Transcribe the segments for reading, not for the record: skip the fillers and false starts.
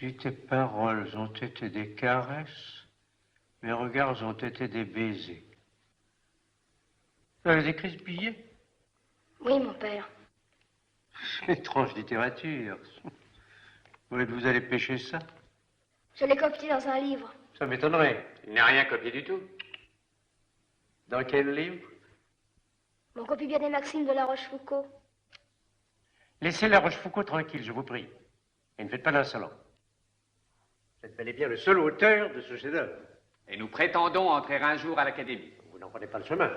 Si tes paroles ont été des caresses, mes regards ont été des baisers. Vous avez écrit ce billet? Oui, mon père. Étrange littérature. Où êtes-vous allé pêcher ça? Je l'ai copié dans un livre. Ça m'étonnerait. Il n'a rien copié du tout. Dans quel livre? On copie bien des maximes de La Rochefoucauld. Laissez La Rochefoucauld tranquille, je vous prie. Et ne faites pas d'insolent. Vous êtes bel et bien le seul auteur de ce chef-d'œuvre. Et nous prétendons entrer un jour à l'Académie. Vous n'en prenez pas le chemin.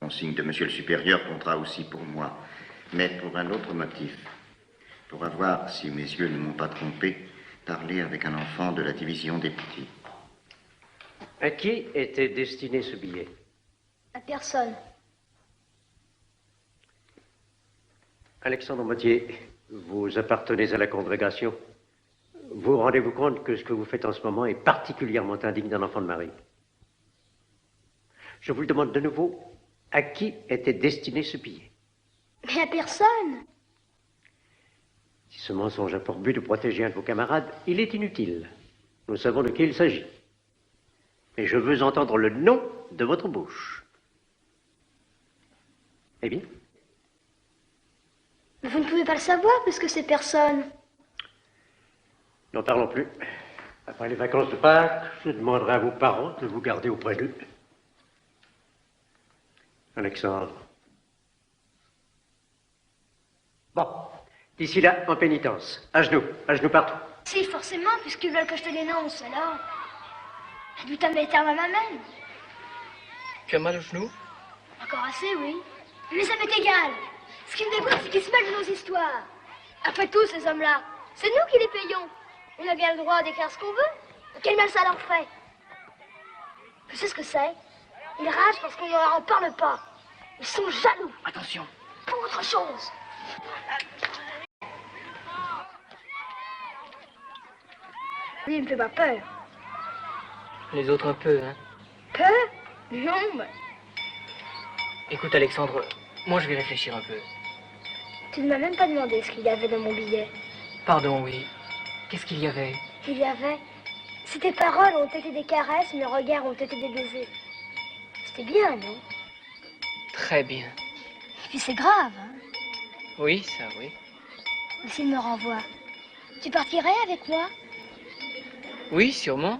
Mon signe de monsieur le supérieur comptera aussi pour moi, mais pour un autre motif. Pour avoir, si mes yeux ne m'ont pas trompé, parlé avec un enfant de la division des petits. À qui était destiné ce billet? À personne. Alexandre Mottier, vous appartenez à la congrégation. Vous rendez-vous compte que ce que vous faites en ce moment est particulièrement indigne d'un enfant de Marie? Je vous le demande de nouveau, à qui était destiné ce billet? Mais à personne. Si ce mensonge a pour but de protéger un de vos camarades, il est inutile. Nous savons de qui il s'agit. Mais je veux entendre le nom de votre bouche. Eh bien? Mais vous ne pouvez pas le savoir puisque c'est personne. N'en parlons plus. Après les vacances de Pâques, je demanderai à vos parents de vous garder auprès d'eux. Alexandre. Bon, d'ici là, en pénitence. À genoux partout. Si, forcément, puisqu'ils veulent que je te dénonce, alors. Du temps d'éternel à ma main. Tu as mal au genou? Encore assez, oui. Mais ça m'est égal. Ce qui me dégoûte, c'est qu'ils se mêlent de nos histoires. Après tout, ces hommes-là, c'est nous qui les payons. On a bien le droit d'écrire ce qu'on veut. Quel mal ça leur fait? Tu sais ce que c'est? Ils ragent parce qu'on ne leur en parle pas. Ils sont jaloux. Attention. Pour autre chose. Lui, il me fait pas peur. Les autres un peu, hein. Peur? Non, mais... Écoute, Alexandre, moi je vais réfléchir un peu. Tu ne m'as même pas demandé ce qu'il y avait dans mon billet. Pardon, oui. Qu'est-ce qu'il y avait? Il y avait... Si tes paroles ont été des caresses, mes regards ont été des baisers. C'était bien, non? Très bien. Et puis c'est grave, hein? Oui, ça, oui. Mais s'il me renvoie, tu partirais avec moi? Oui, sûrement.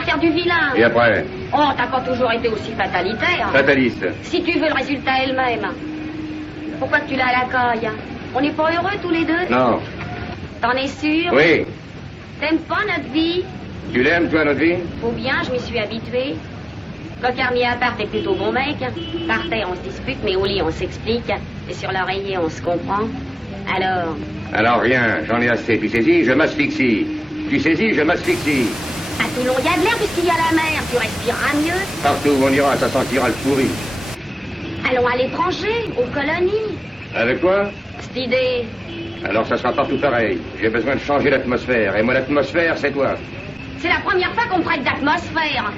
vouloir faire du vilain. Et après? Oh, t'as pas toujours été aussi fatalitaire. Fataliste. Si tu veux le résultat elle-même, pourquoi tu l'as à la caille? On n'est pas heureux tous les deux? Non. T'en es sûr? Oui. T'aimes pas notre vie? Tu l'aimes, toi, notre vie? Faut bien, je m'y suis habituée. Cocarnier à part, t'es plutôt bon mec. Par terre, on se dispute, mais au lit, on s'explique. Et sur l'oreiller, on se comprend. Alors? Alors rien, j'en ai assez. Tu saisis, je m'asphyxie. Tu saisis, je m'asphyxie. À Toulon, il y a de l'air puisqu'il y a la mer. Tu respireras mieux. Partout où on ira, ça sentira le pourri. Allons à l'étranger, aux colonies. Avec quoi? Cette idée. Alors ça sera partout pareil. J'ai besoin de changer l'atmosphère. Et mon atmosphère, c'est toi. C'est la première fois qu'on me traite d'atmosphère.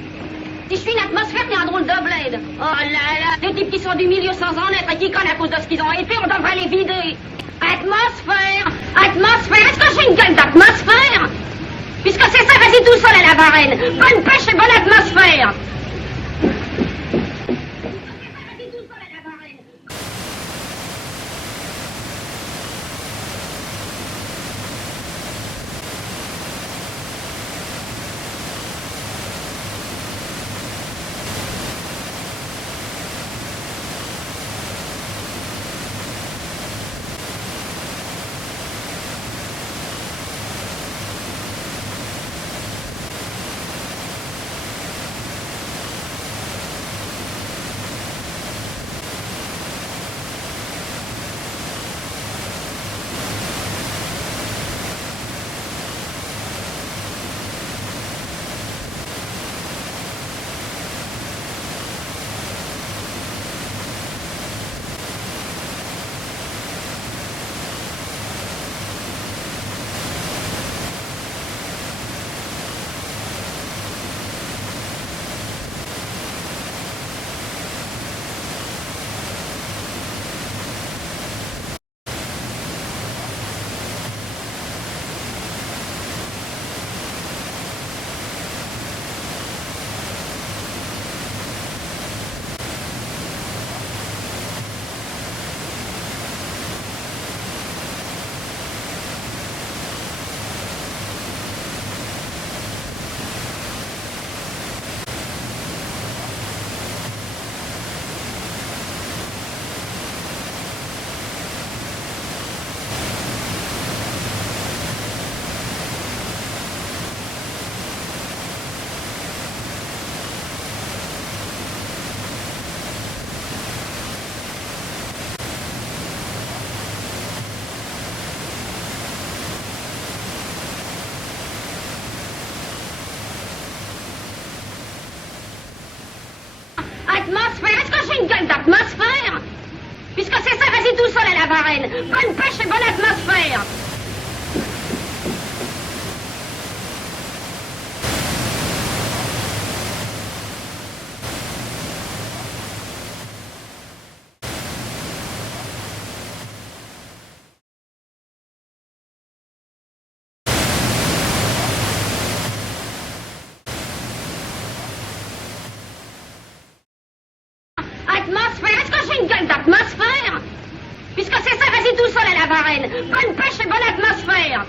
Si je suis une atmosphère, t'es un drôle de bled. Oh là là, des types qui sont du milieu sans en être et qui connent à cause de ce qu'ils ont été, on devrait les vider. Atmosphère! Atmosphère! Est-ce que j'ai une gueule d'atmosphère? Puisque c'est ça, vas-y tout seul à la Varenne. Bonne pêche et bonne atmosphère. Atmosphère, est-ce que j'ai une gueule d'atmosphère? Puisque c'est ça, vas-y tout seul à la Varenne. Bonne pêche et bonne atmosphère. Atmosphère, est-ce que j'ai une gueule d'atmosphère? Puisque c'est ça, vas-y tout seul à la Varenne. Bonne pêche et bonne atmosphère.